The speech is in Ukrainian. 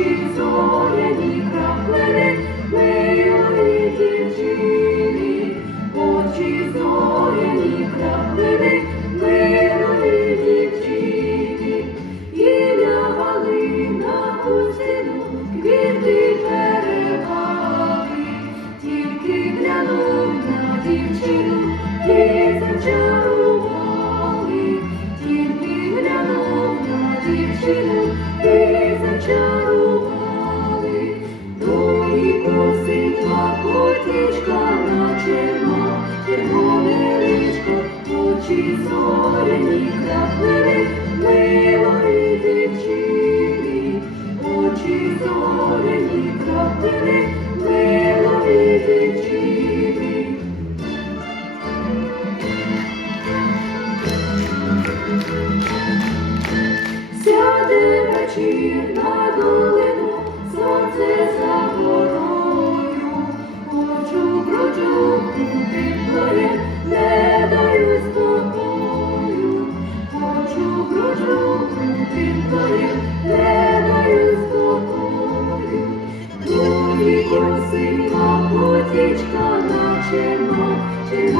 Очі зоряні дівчини, очі зоряні краплини, милої дівчини, і лягали на пустину, квіти перебали, тільки глянув на дівчину, і зачарували, тільки глянув на дівчину, і зачарували, наче мак, червоне личко, очі зоряні краплини, милої дівчини, очі зоряні краплини, милої дівчини. Сяде вечір на долину, Красива потічка, наче мак, червоне